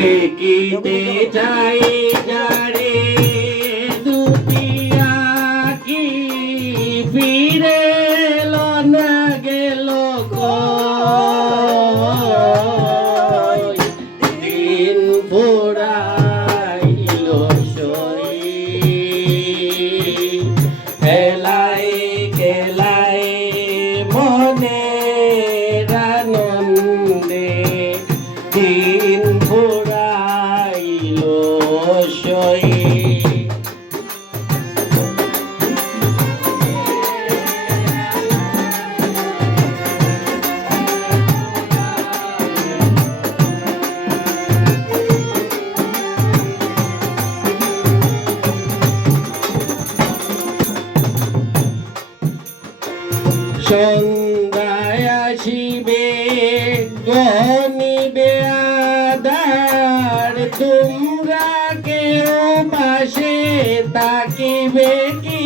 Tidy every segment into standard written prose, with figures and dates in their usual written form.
দেখিতে চাই যারে দুটি আঁখি ফিরে এলো না গেল কই দিন ফুরাইল সই খেলায় খেলায় মনের আনন্দে দিন ফুরাইল সই সন্ধ্যায় আসিবে গনিবে আধার তোমরা কেউ পাশে তাকিবে কি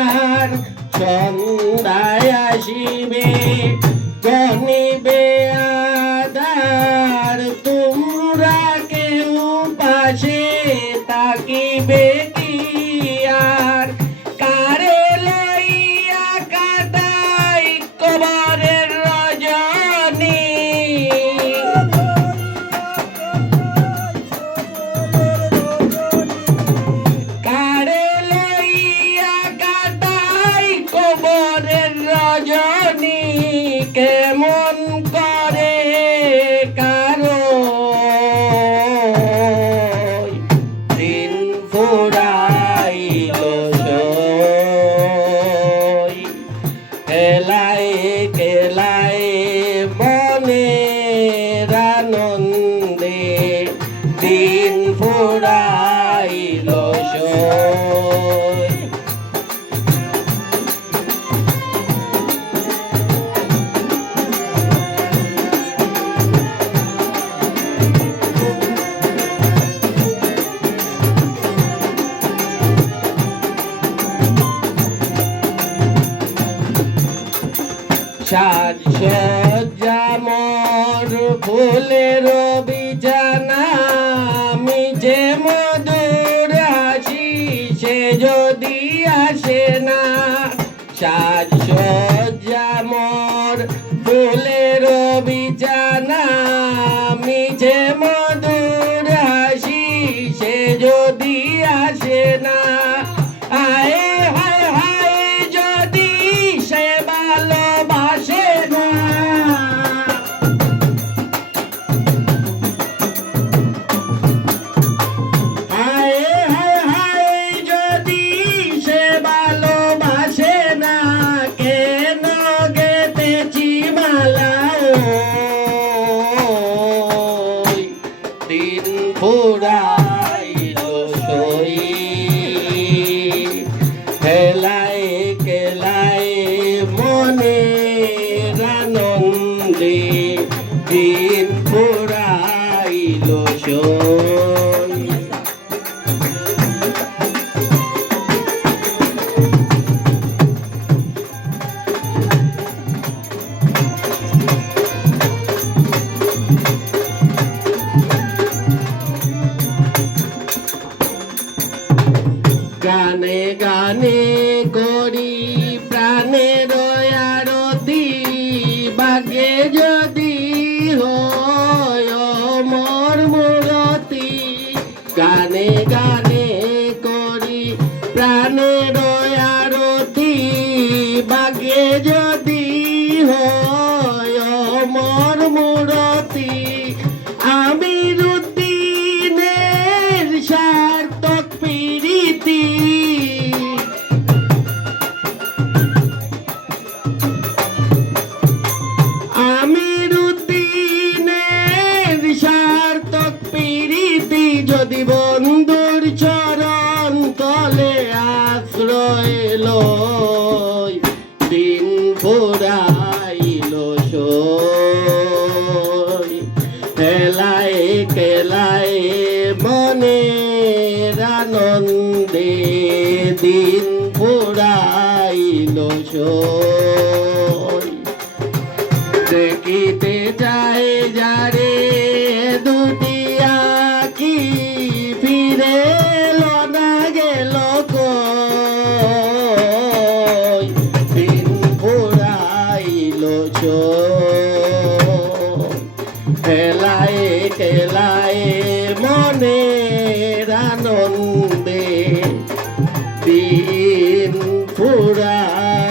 আর সন্ধ্যায় আসিবে গনিবে আধার তোমরা কেউ পাশে তাকিবে কি আর কারে লইয়া কাটাই কবরের রজনী কারে লইয়া কাটাই কবরের রজনী কেমন করে কারো দিন ফুরাইল সই খেলায় খেলায় মনের আনন্দে দিন ফুরাইল সই সাজসজ্জা মোর ফুলের বিছানা আমি যে মধুর হাসি সে যদি আসে না সাজসজ্জা মোর ফুলের বিছানা আমি যে মধুর হাসি সে যদি আসে না আয় হায় হায় যদি সে ভালোবাসে না আয় হায় হায় যদি সে ভালোবাসে না কেন গেতেছি মালা ওই দিন ফুরাইল সই খেলায় খেলায় মনের আনন্দে দিন ফুরাইল সই গানে গানে করি প্রাণের আরতি ভাগ্যে যদি হয় মোর মূরতি গানে গানে করি প্রাণের আরতি ভাগ্যে যদি হয় মোর মূরতি আমি রুদ্দিনের সার্থক প্রীতি আমির উদ্দিনের সার্থক প্রীতি যদি বন্ধুর চরণ তলে আশ্রয় লয় দিন ফুরাইল সই খেলায় খেলায় মনের আনন্দে দিন ফুরাইল সই দেখিতে চাই যারে দুটি খেলায় মনের আনন্দে দিন ফুরাইলো।